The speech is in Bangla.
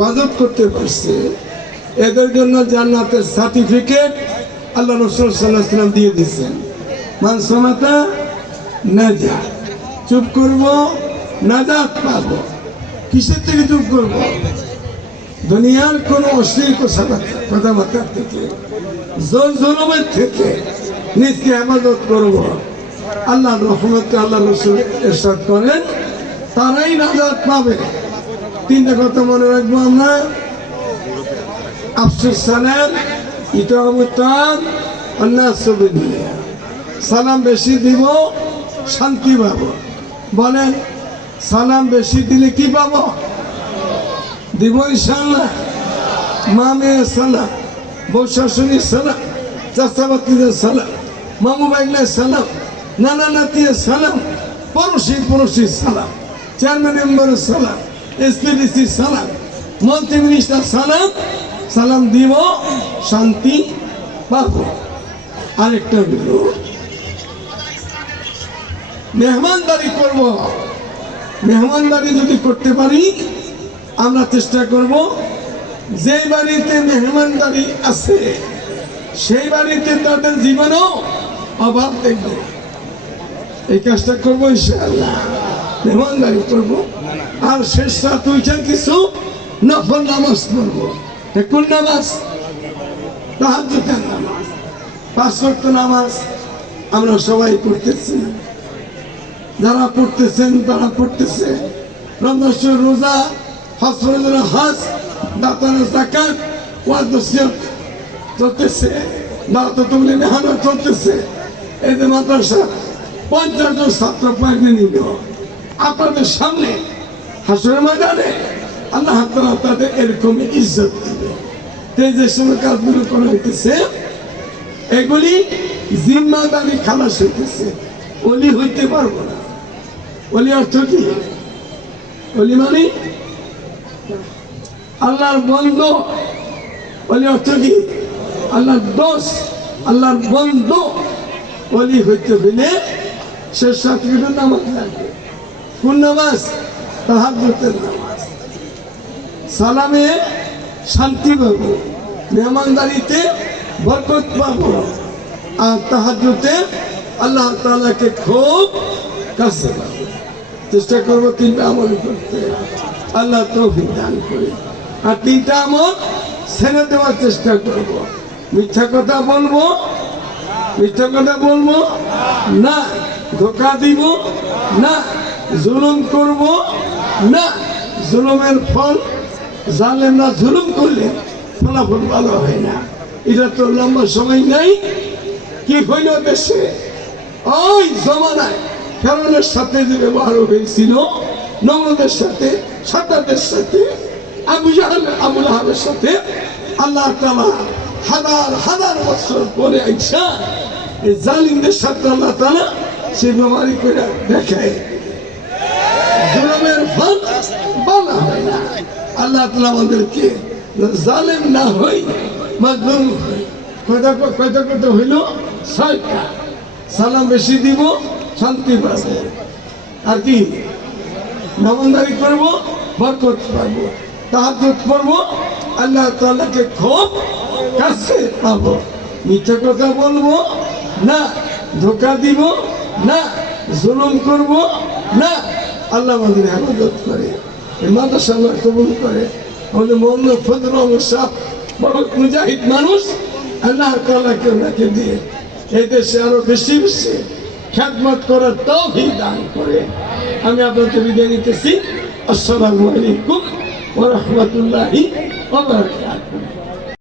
ইবাদত করতে পারছে এদের জন্য জান্নাতের সার্টিফিকেট আল্লাহ রাসূল সাল্লাল্লাহু আলাইহি ওয়াসাল্লাম দিয়ে দিয়েছেন। মান সামাতা নাজাত, চুপ করব নাজাত পাবো। কিসের থেকে চুপ করব? দুনিয়ার কোন অশ্লীল কথাবার্তা থেকে, জোর জুলুমের থেকে নিজকে ইবাদত করব। আল্লাহর রহমতে আল্লাহ রাসূল ইরশাদ করেন তারাই নাজাত পাবে। তিনটা কথা মনে রাখবো আমরা। আফসুস সালাম, ইতামুতান, আন্নাসু বিদ্দুনিয়া। সালাম বেশি দিব, শান্তি পাবো। বলেন সালাম বেশি দিলে কি পাবো? দিব ইনশাআল্লাহ। মা মেয়ের সালাম, বউ শাশুড়ির সালাম, চাচা বাতিদের সালাম, মামু ভাইগনার সালাম, নানা নাতির সালাম, পড়োশির সালাম, চেয়ারম্যান মেম্বারের সালাম, এসপিডিসি সালাম, মন্ত্রী মিনিস্টার সালাম। সালাম দিব, শান্তি পাবো। আরেকটা হলো মেহমানদারি করব। মেহমানদারি যদি করতে পারি, আমরা চেষ্টা করব যে বাড়িতে মেহমানদারি আছে সেই বাড়িতে তাদের জীবনেও অভাব দেখবে। এই কাজটা করবো ইনশাআল্লাহ। মেহমানদারি করবো। আর শেষ রাত উঠে কিছু নফল নামাজ পড়বো। কোন নামাজ? তাহাজ্জুদের নামাজ। 5 ওয়াক্ত নামাজ আমরা সবাই পড়তেছি। যারা পড়তেছেন তারা পড়তেছে। রমজান রোজা, হজ ফরজের হজ, দাতানের যাকাত, ওয়াজ নসিহত চলতেছে, দাওয়াত তাবলীগ মেহনত চলতেছে। এই যে মাদ্রাসা 50 জন ছাত্র পয়গা নিল আপনাদের সামনে হাসরের ময়দানে আল্লাহ তাআলা তাদের এরকম ইজ্জত দিবে। যে সময় কাজগুলো করা হইতেছে এগুলি জিম্মাদারি খালাস হইতেছে। ওলি হইতে পারবো না। ওলি অর্থ কি? ওলি মানে আল্লাহর বন্ধু। ওলি অর্থ কি? আল্লাহর দোস্ত, আল্লাহর বন্ধু। ওলি হইতে হইলে শেষ সার্টিফিকেট নামাজ লাগবে। কোন নামাজ? তাহাজ্জুদের নামাজ। সালামে শান্তি পাবো, মেহমানদারিতে বরকত পাবো, আর তাহাজ্জুদে আল্লাহ তাআলাকে খুব কাছে পাবো। চেষ্টা করবো 3টা আমল করতে, আল্লাহ তৌফিক দান করে। আর 3টা আমল ছেড়ে দেওয়ার চেষ্টা করবো। মিথ্যা কথা বলবো, মিথ্যা কথা বলবো না। ধোঁকা দিব না। জুলুম করব না। জুলুমের ফল, জালেমরা জুলুম করলে ফলাফল ভালো হয় না। এটা তো লম্বা সময় নাই। কি হইল দেশে? ওই জমানায় ফেরাউনের সাথে যে ব্যবহার হয়েছিল, নমরুদের সাথে, সাদ্দাতের সাথে, আবু লাহাবের সাথে, আল্লাহ তাআলা হাজার বছর পরে আইসা এই জালিমদের সাথে আল্লাহ তাআলা সে ব্যবহারই করে দেখায়। জুলুমের ফল ভালো হয় না। আল্লাহ তাআলা আমাদেরকে জালেম না হই, মাজলুম হই। কয়টা হইল? 6টা। সালাম বেশি দিব, শান্তি পাবো। আর কি? মেহমানদারি করবো, বরকত পাবো। তাহাজ্জুদ পড়বো, আল্লাহ তাআলাকে খুব কাছে পাবো। মিথ্যা কথা বলবো না। ধোঁকা দিব না। জুলুম করব না। আল্লাহ আমাদের হেফাজত করে। এই মাদ্রাসা আল্লাহ কবুল করে। আমাদের মোহাম্মদ ফজলুর রহমান সাহেব বড় মুজাহিদ মানুষ। আল্লাহ তাআলাকে ওনাকে দিয়ে এই দেশে আরো বেশি বেশি খেদমত করার তৌফিক দান করে। আমি আপনাদের বিদায় নিতেছি। আসসালামু আলাইকুম ওয়া রাহমাতুল্লাহি ওয়া বারাকাতুহু।